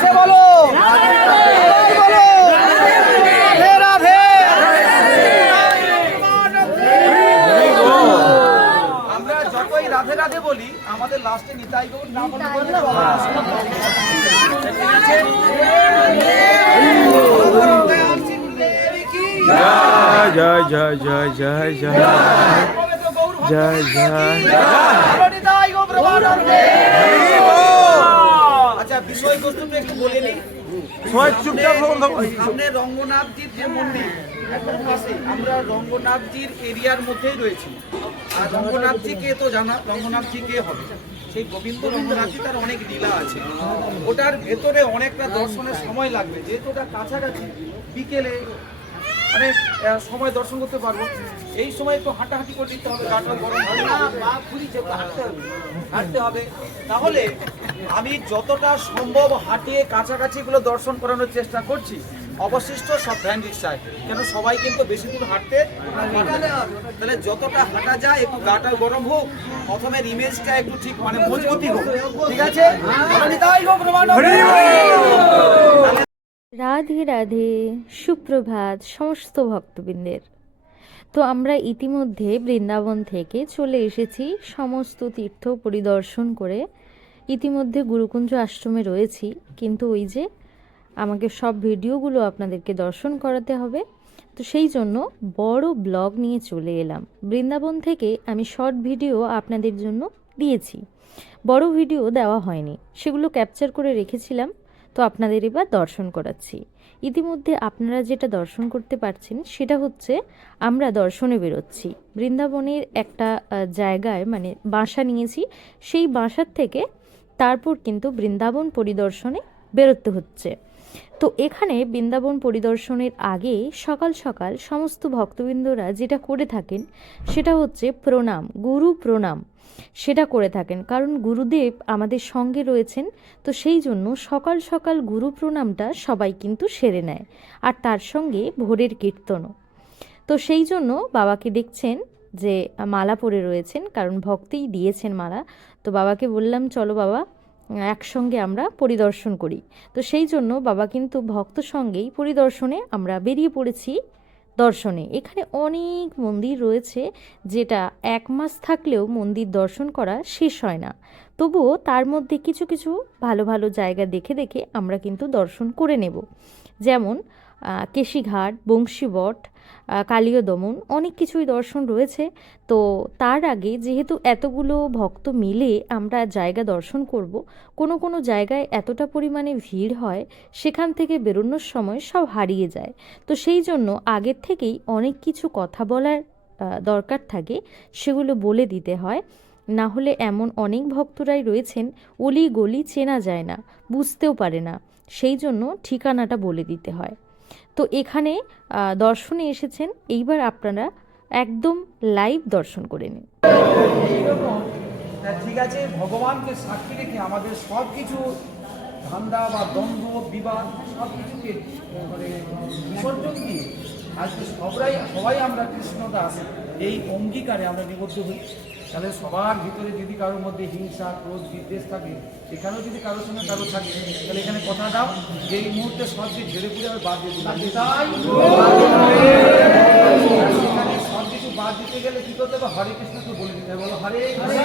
সে বলো। আমরা যতই রাধে রাধে বলি আমাদের লাস্টে নিতাই গৌর নাম? জয় জয় জয় জয় জয় জয়। জয় আচ্ছা রঙ্গনাথজির যে মন্দির আমরা রঙ্গনাথজির মধ্যেই রয়েছি। আর রঙ্গনাথজিকে তো জানা রঙ্গনাথজি কে হবে। সেই রঙ্গনাথজি তার অনেক লীলা আছে। ওটার ভেতরে অনেকটা দর্শনের সময় লাগবে। যেহেতু কাছাকাছি, বিকেলে আহ, সময় দর্শন করতে পারব। এই সময় একটু হাঁটাহাঁটি করে দিতে হবে গাটা গরম হবে। না পা ফুলিছে হাঁটতে হবে। হাঁটতে হবে। তাহলে আমি যতটা সম্ভব হাঁটিয়ে কাছাকাছি গুলো দর্শন করানোর চেষ্টা করছি। অবশিষ্ট সব ভ্যান রিক্সায়। কেন সবাই কিন্তু বেশি দূর হাঁটতে তাহলে যতটা হাঁটা যায় একটু গাটা গরম হোক প্রথমে ইমেজটা একটু ঠিক মানে মজবুতি হোক। ঠিক আছে? নিতাই গো প্রমাণ রাধে রাধে, সুপ্রভাত, সমস্ত ভক্তবৃন্দের। তো আমরা ইতিমধ্যে বৃন্দাবন থেকে চলে এসেছি সমস্ত তীর্থ পরিদর্শন করে। ইতিমধ্যে গুরুকুঞ্জ আশ্রমে রয়েছি, কিন্তু ওই যে আমাকে সব ভিডিওগুলো আপনাদেরকে দর্শন করাতে হবে। তো সেই জন্য বড় ব্লগ নিয়ে চলে এলাম। বৃন্দাবন থেকে আমি শর্ট ভিডিও আপনাদের জন্য দিয়েছি। বড় ভিডিও দেওয়া হয়নি। সেগুলো ক্যাপচার করে রেখেছিলাম। তো আপনাদের এবার দর্শন করাচ্ছি। ইতিমধ্যে আপনারা যেটা দর্শন করতে পারছেন সেটা হচ্ছে আমরা দর্শনে বেরোচ্ছি। বৃন্দাবনের একটা জায়গায় মানে বাসা নিয়েছি। সেই বাসার থেকে তারপর কিন্তু বৃন্দাবন পরিদর্শনে বেরোতে হচ্ছে। তো এখানে বৃন্দাবন পরিদর্শনের আগে সকাল সকাল সমস্ত ভক্তবৃন্দরা যেটা করে থাকেন সেটা হচ্ছে প্রণাম, গুরু প্রণাম সেটা করে থাকেন। কারণ গুরুদেব আমাদের সঙ্গে রয়েছেন, তো সেই জন্য সকাল সকাল গুরু প্রণামটা সবাই কিন্তু সেরে নেয় আর তার সঙ্গে ভোরের কীর্তনও। তো সেই জন্য বাবাকে দেখছেন যে মালা পরে রয়েছেন, কারণ ভক্তেই দিয়েছেন মালা। তো বাবাকে বললাম, চলো বাবা একসঙ্গে আমরা পরিদর্শন করি। তো সেই জন্য বাবা কিন্তু ভক্ত সঙ্গেই পরিদর্শনে আমরা বেরিয়ে পড়েছি দর্শনে। এখানে অনেক মন্দির রয়েছে যেটা এক মাস থাকলেও মন্দির দর্শন করা শেষ হয় না। তবুও তার মধ্যে কিছু কিছু ভালো ভালো জায়গা দেখে দেখে আমরা কিন্তু দর্শন করে নেব। যেমন কেশিঘাট, বংশীবট কালীয় দমন অনেক কিছুই দর্শন রয়েছে। তো তার আগে যেহেতু এতগুলো ভক্ত মিলে আমরা জায়গা দর্শন করব, কোনো কোনো জায়গায় এতটা পরিমাণে ভিড় হয়, সেখান থেকে বেরোনোর সময় সব হারিয়ে যায়। তো সেই জন্য আগের থেকেই অনেক কিছু কথা বলার দরকার থাকে, সেগুলো বলে দিতে হয়। না হলে এমন অনেক ভক্তরাই রয়েছেন অলি গলি চেনা যায় না, বুঝতেও পারে না। সেই জন্য ঠিকানাটা বলে দিতে হয়। তো এখানে দর্শনে এসেছেন। এইবার আপনারা একদম লাইভ দর্শন করে নিন। ঠিক আছে, ভগবানকে সাক্ষী রেখে আমাদের সব কিছু ধান্দা বা দ্বন্দ্ব, বিবাদ সব কিছুকে মানে বিসর্জন দিয়ে আজকে সবাই সবাই আমরা কৃষ্ণদাস, এই অঙ্গীকারে আমরা নিবদ্ধ হই। তাহলে সবার ভিতরে যদি কারোর মধ্যে হিংসা ক্রোধ বিদ্বেষ থাকে এখানেও যদি কারোর সঙ্গে কারও থাকে তাহলে এখানে কথা দাও যে এই মুহূর্তে সবকে ঝেড়ে পুড়ে আমি বাদ দিয়ে দিলাম। তাই? সেখানে সব কিছু বাদ দিতে গেলে কি করতে হবে? হরে কৃষ্ণকে বলে দিতে হবে। বলো হরে কৃষ্ণ।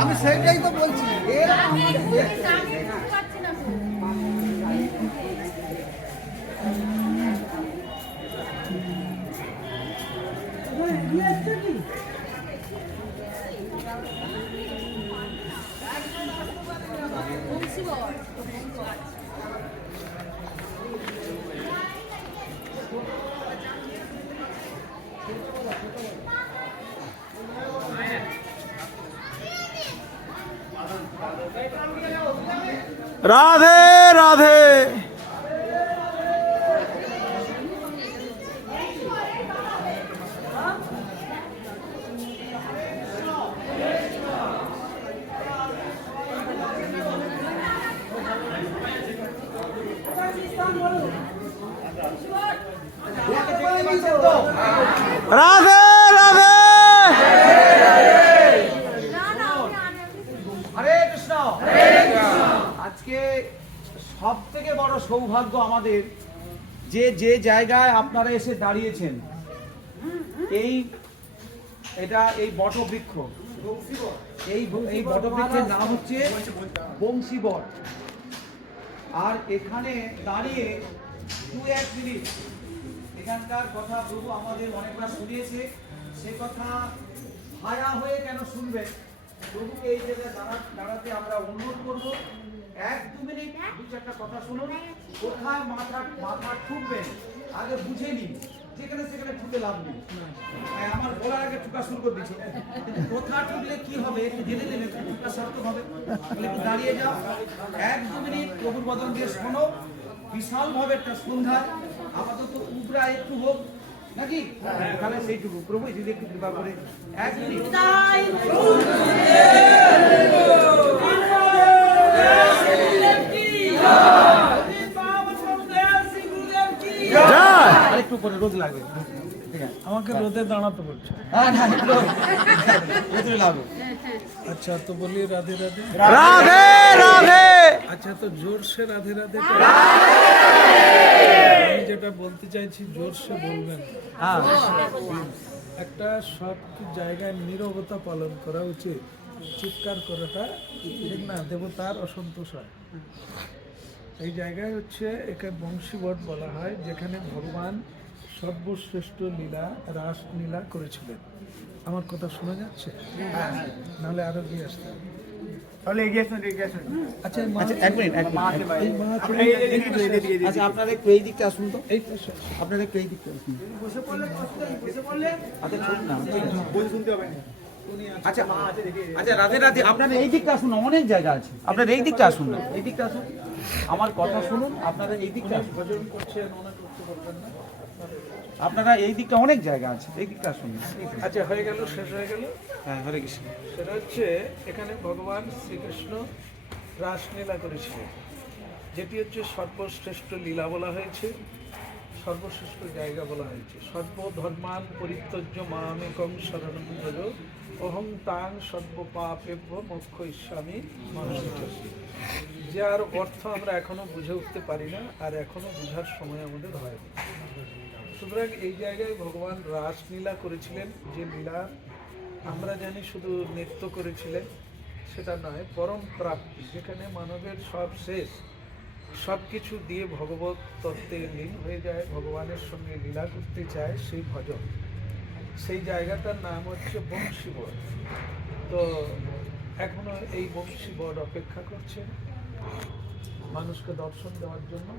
আমি সেইটাই তো বলছি। এর রাধে রাধে রাধে রাধে। হরে কৃষ্ণ। আজকে সব থেকে বড় সৌভাগ্য আমাদের যে যে জায়গায় আপনারা এসে দাঁড়িয়েছেন, এই এটা এই বটবৃক্ষ। এই এই বটবৃক্ষের নাম হচ্ছে বংশী বট আর এখানে দাঁড়িয়ে দু এক মিনিট এখানকার কথা প্রভু আমাদের অনেকবার শুনিয়েছে। সে কথা ভায়া হয়ে কেন শুনবে? প্রভুকে এই জায়গায় দাঁড়া দাঁড়াতে আমরা অনুরোধ করব। এক দু মিনিট দু চারটা কথা শুনুন। কোথায় মাথা মাথা ঠুকবেন আগে বুঝে নিন। যেখানে সেখানে ঠুকে লাভ নেই। হ্যাঁ, আমার বলার আগে ঠুকা শুরু করে দিচ্ছে কোথা ঠুকলে কি হবে একটু জেনে নেবে ঠুকা সার্থক হবে। একটু দাঁড়িয়ে যাও। এক দু মিনিট প্রভুর বদন দিয়ে শোনো। বিশাল ভাবে একটা সন্ধ্যা। আপাতত উবরা একটু হোক নাকি? তাহলে সেইটুকু। প্রভু যদি একটু কৃপা করে। এক মিনিট। জয়। আরেকটু পরে রোদ লাগবে। আমাকে রোদে দাঁড়াতে বলছে। হ্যাঁ একটু আচ্ছা তো বলি রাধে রাধে। রাধে রাধে। আচ্ছা তো জোরসে রাধে রাধে আমি যেটা বলতে চাইছি জোরসে বলবেন। হ্যাঁ। একটা সব জায়গায় নীরবতা পালন করা উচিত। চিৎকার করাটা ঠিক না দেবতার অসন্তোষ হয়। এই জায়গায় হচ্ছে একে বংশীবট বলা হয় যেখানে ভগবান সর্বশ্রেষ্ঠ লীলা রাস লীলা করেছিলেন। আমার কথা শোনা যাচ্ছে? নাহলে আরও দিয়ে আসতে হবে। তাহলে এগিয়ে আসুন এগিয়ে আসুন। আচ্ছা আচ্ছা এক মিনিট এক মিনিট। আচ্ছা আপনারা একটু এই দিকটা আসুন তো। এই পাশে আসো। আপনারা একটু এই দিকটা আসুন। আচ্ছা চলুন না আচ্ছা আচ্ছা রাধে রাধে আপনারা এই দিকটা আসুন অনেক জায়গা আছে। আপনারা এই দিকটা আসুন না। এই দিকটা আসুন। আমার কথা শুনুন আপনারা এই দিকটা আসুন। করছেন অনেক করতে পারবেন না? আপনারা এই দিকটা অনেক জায়গা আছে এই দিকটা আসুন। আচ্ছা হয়ে গেল শেষ হয়ে গেল? হ্যাঁ হরে কৃষ্ণ। সেটা হচ্ছে এখানে ভগবান শ্রীকৃষ্ণ রাসলীলা করেছিলেন যেটি হচ্ছে সর্বশ্রেষ্ঠ লীলা বলা হয়েছে সর্বশ্রেষ্ঠ জায়গা বলা হয়েছে। সর্বধর্মান পরিত্যজ্য মামেকম শরণম অহং তাং সর্বপাপেভ্য মোক্ষ ইস্বামী মানুষ যার অর্থ আমরা এখনও বুঝে উঠতে পারি না আর এখনও বুঝার সময় আমাদের হয়নি সুতরাং এই জায়গায় ভগবান রাসলীলা করেছিলেন, যে লীলা আমরা জানি শুধু নৃত্য করেছিলেন, সেটা নয়, পরম প্রাপ্তি, যেখানে মানবের সব শেষ সব কিছু দিয়ে ভগবত তত্ত্বে লীন হয়ে যায়, ভগবানের সঙ্গে লীলা করতে চায় সেই ভজন। সেই জায়গাটার নাম হচ্ছে বংশীবট তো এখনও এই বংশীবট অপেক্ষা করছে মানুষকে দর্শন দেওয়ার জন্য।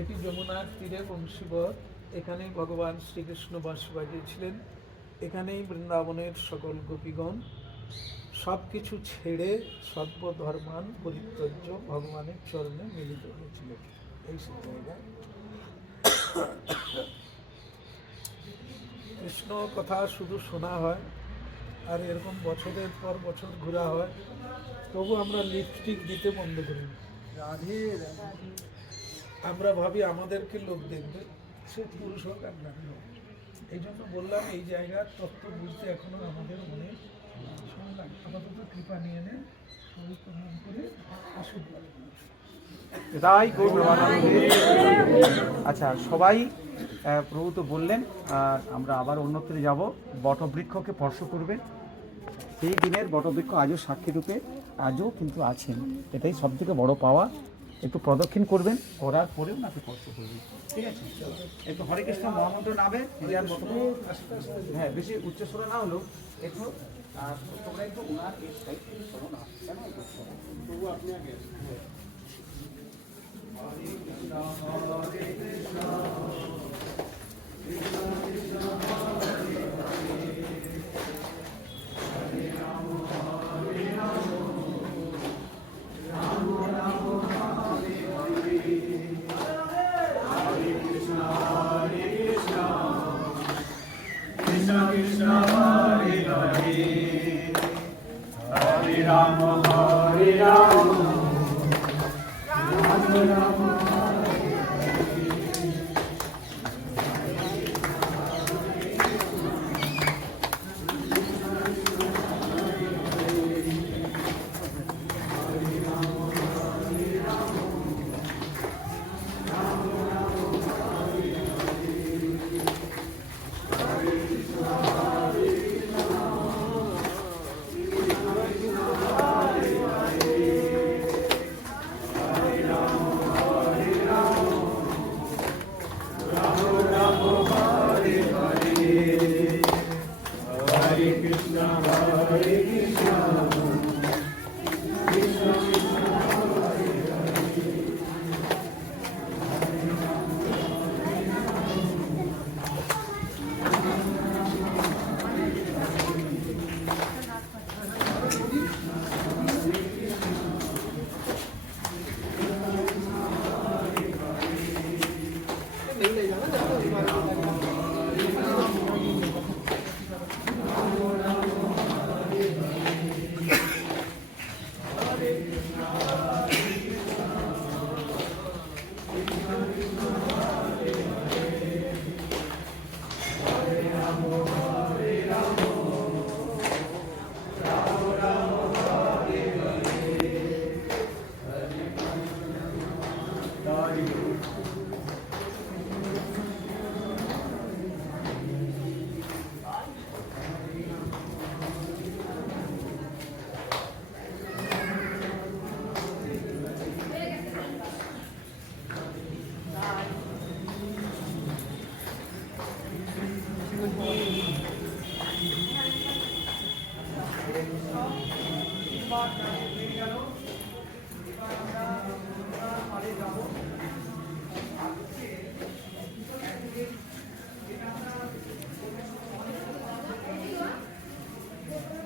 এটি যমুনার তীরে বংশীবত এখানেই ভগবান শ্রীকৃষ্ণ বাস বাজিয়েছিলেন। এখানেই বৃন্দাবনের সকল গোপীগণ। সব কিছু ছেড়ে সর্বধর্মান পরিত্যজ্য ভগবানের চরণে মিলিত হয়েছিলেন। এই সব জায়গায়। কৃষ্ণ কথা শুধু শোনা হয়, আর এরকম বছরের পর বছর ঘোরা হয়। তবু আমরা লিপস্টিক দিতে বন্ধ করি না। আমরা ভাবি আমাদেরকে লোক দেখবে। সে পুরুষ হোক আর নারী হোক। এই জন্য বললাম, এই জায়গার তত্ত্ব বুঝতে এখনও আমাদের আপাতত কৃপা নিয়ে নেন করে আচ্ছা সবাই প্রভু তো বললেন, আর আমরা আবার অন্যত্রে যাব। বটবৃক্ষকে স্পর্শ করবে। সেই দিনের বটবৃক্ষ আজও সাক্ষী রূপে আজও কিন্তু আছেন। এটাই সব থেকে বড় পাওয়া একটু প্রদক্ষিণ করবেন। করার পরেও নাকি কষ্ট করবেন। ঠিক আছে? একটু হরে কৃষ্ণ মহামন্ত্র নামে হ্যাঁ বেশি উচ্চস্বরে না হলেও একটু তোমরা একটু ওনার এই সাইড শোনো না। কেন এই করছ? তবু আপনি আগে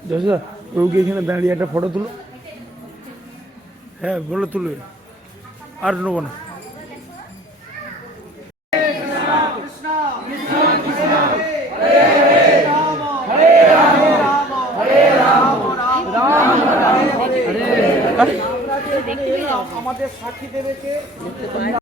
যশোদা রোগী এখানে দাঁড়িয়ে একটা ফটো তুলো। হ্যাঁ বলে তুলবে। আর নেব না।